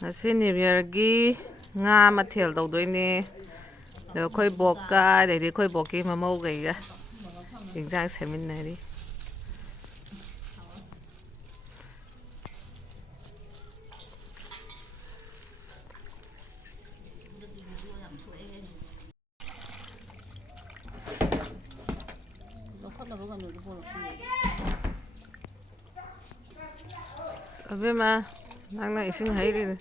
Ngasi New Year'gi nga mathel tawdoine. Khoi bokka dei khoi bokki mamau gaiga. Injang seminary. Abema nangna ising hairi.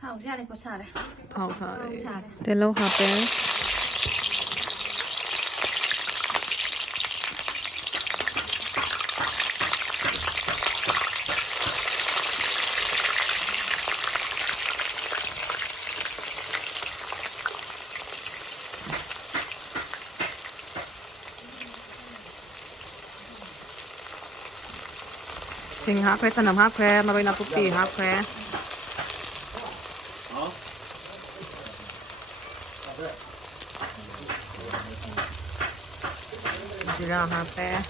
Thao ra đây có xả đây. Thao xả đây. Để lâu hả bé. Sing há khoe, chân nằm há khoe, mà bây giờ puppy há khoe. Chỉ là há khoe.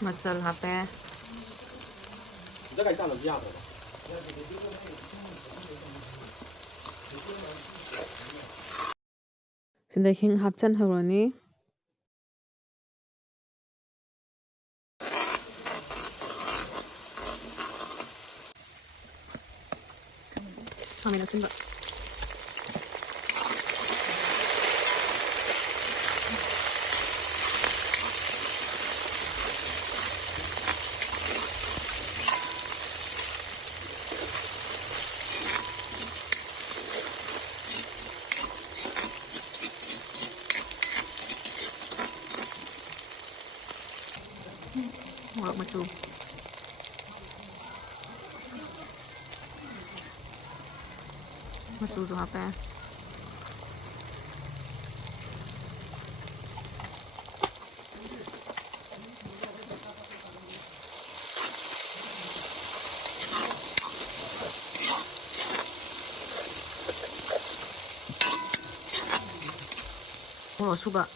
Mặt chân há khoe. Xin đây khinh hấp chân hầu rồi. Kami natin ba? Wala macho. Macho do rapé. Oh, suba.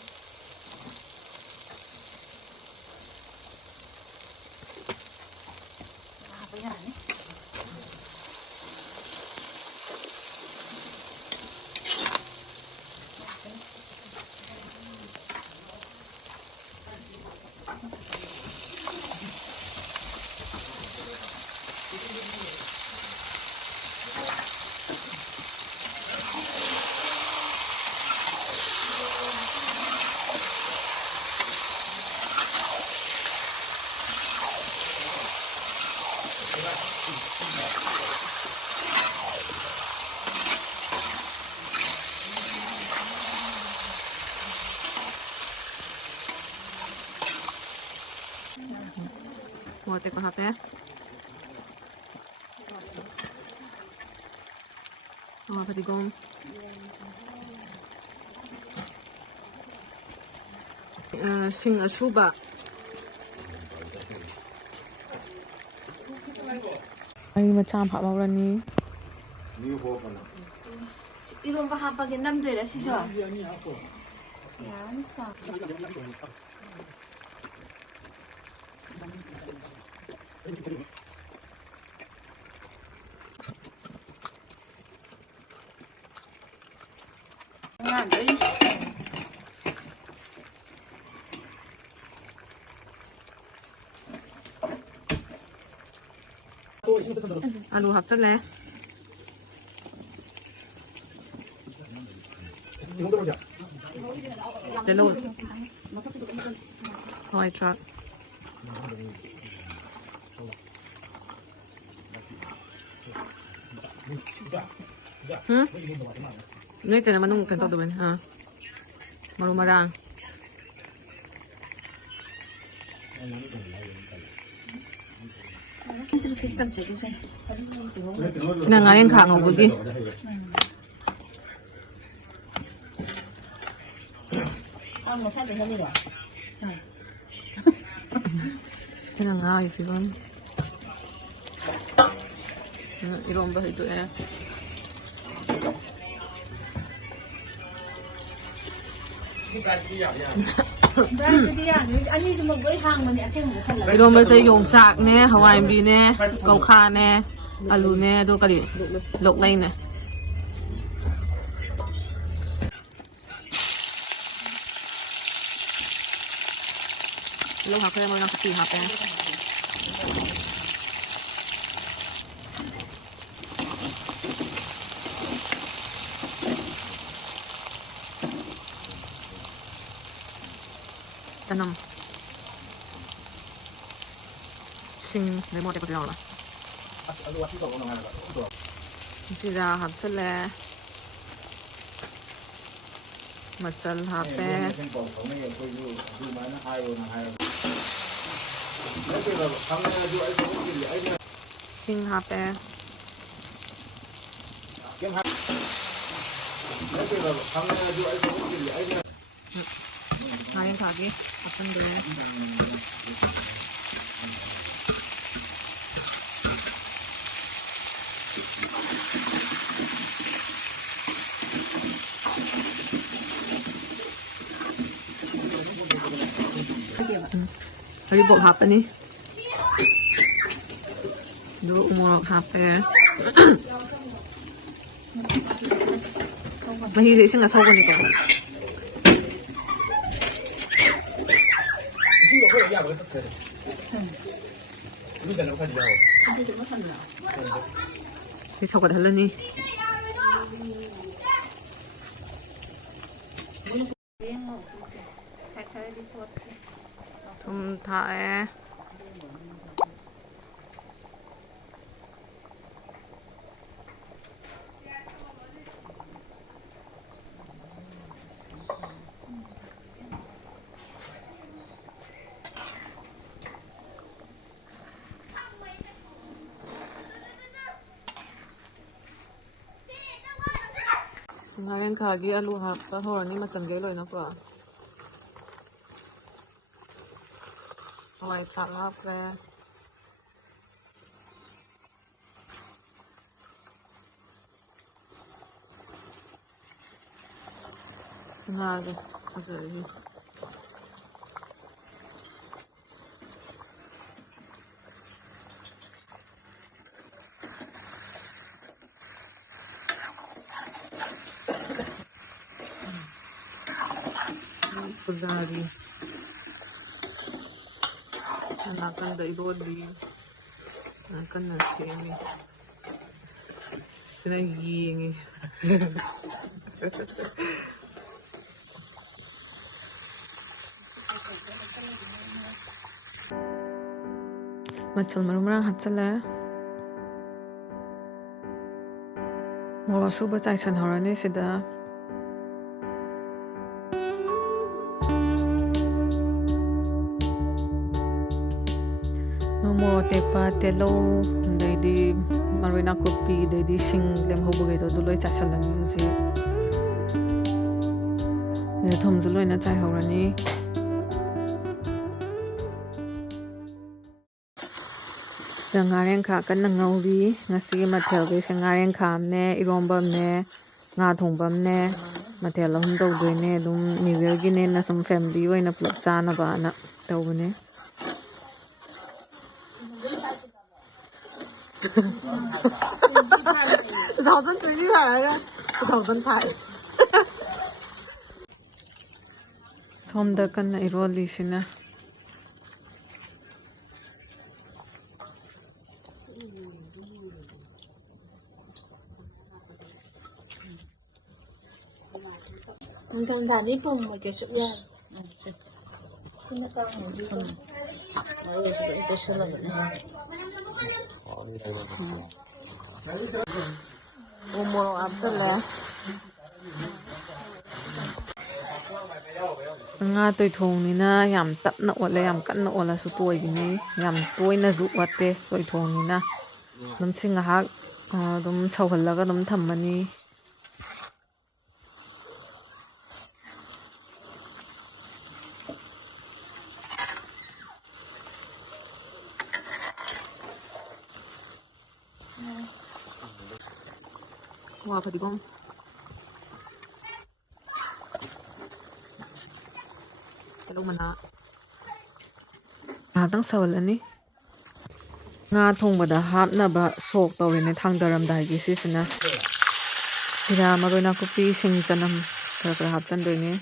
Mau teko HP ya? Oh, apa digom? Sing asuba. Ay macam apa mau ni? Eromba hapagin nam doi ra si so. Ya, ni sa. Anu hấp chân nè. Để luôn. Thôi truck. Ini cina manung kan tahu ben, ha? Maru marang. Cina ngarengkha ngau budi. Cina ngai filon. Eromba itu ya. Eromba say Yongchak ne, Hawaiian bee ne, Koukha ne, alu ne, do kari lok lai ne. Lok hakay mo na kasi hakay. Tanam. Sing lấy một cái gì đó là chỉ là hấp chân lẹ mặt chân hấp bé sing hấp bé Ngarengkha ke akan dulu. Tadi buat apa nih? Dulu mau HP. Bahiri sih nggak sopan itu. Thì sau cái đó lên đi. Thùng thải. Ngarengkha gi alu hap ta horani macam gay loy na ko. Hawai thak hap le. Snag azari. Kuzari akan da ibodi akan nasi ini lagi ini macam marumrang hatsalah ngolo suba cai san horani sida mo tepa telo dedi marina kopi dedi sing lem hobo gedo duloi chachalam music ne thom duloi na chai horani Ngarengkha kan ngauri ngasi mathel ge Ngarengkha ne Eromba ne nga thongbam ne mathel hum do doine dum new year gi ne na some family oina plot chana ba na tawne 老真最厉害来着，老真太。Somda kan iroli sina. Thằng thằng đi cùng một cái sữa ra. Xin nó con đi cùng. Rồi cái sữa là vậy này. Umur Abdullah nga Toithong ni na yam tap na wala yam kan na wala su toy ni yam toy na zu wate Toithong ni na dum singa ha dum chawhallaga dum thammani Wow, phải đi không? ลูกมะนาวตั้งสวรรค์นี่งาทงบดาฮับนะบะโศกตัวในทางดารมได้กิสิสนะทีละมาด้วยนักกุปีชิงจันทร์กระหับจันด้วยนี่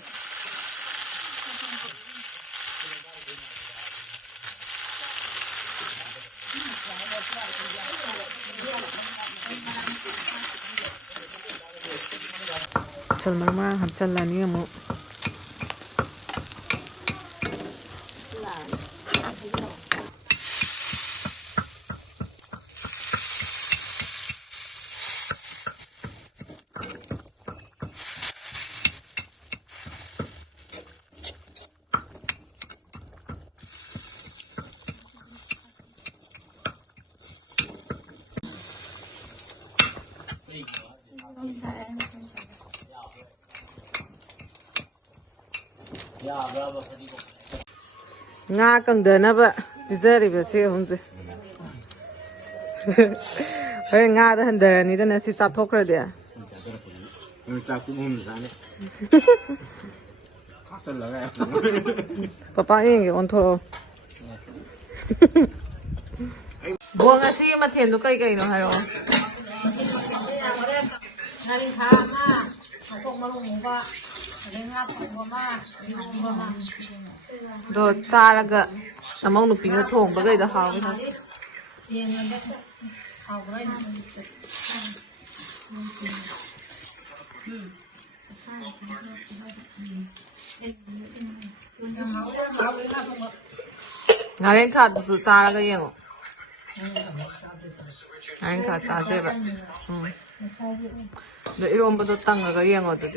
चल मरमा हम चल लानी है मो nga cần đến á vợ giờ thì phải xem không gì hơi nga đã hình đời này đó là sẽ sát thuốc rồi đấy papa yên cái con thô buông à xí mà thiền nó cây cây nó hay không Ngarengkha ma không mà không có Ngarengkha không mà 너 짜라가 나먹는 비가 통 뭐가 이다 하고 Ngarengkha 도 짜라가 얘고 Ngarengkha 짜대봐 너 Eromba도 땅가가 얘거든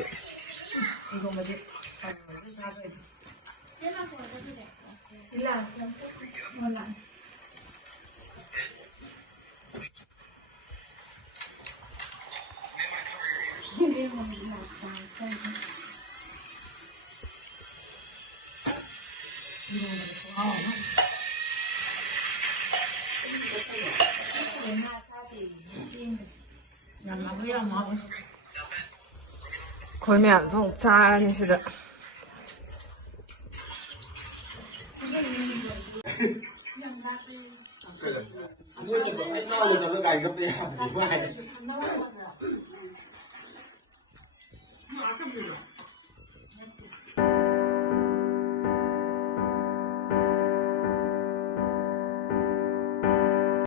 거의 안 성 잘하는 시다. Mua chụp một cái nâu rồi nó gầy gấp đi học thì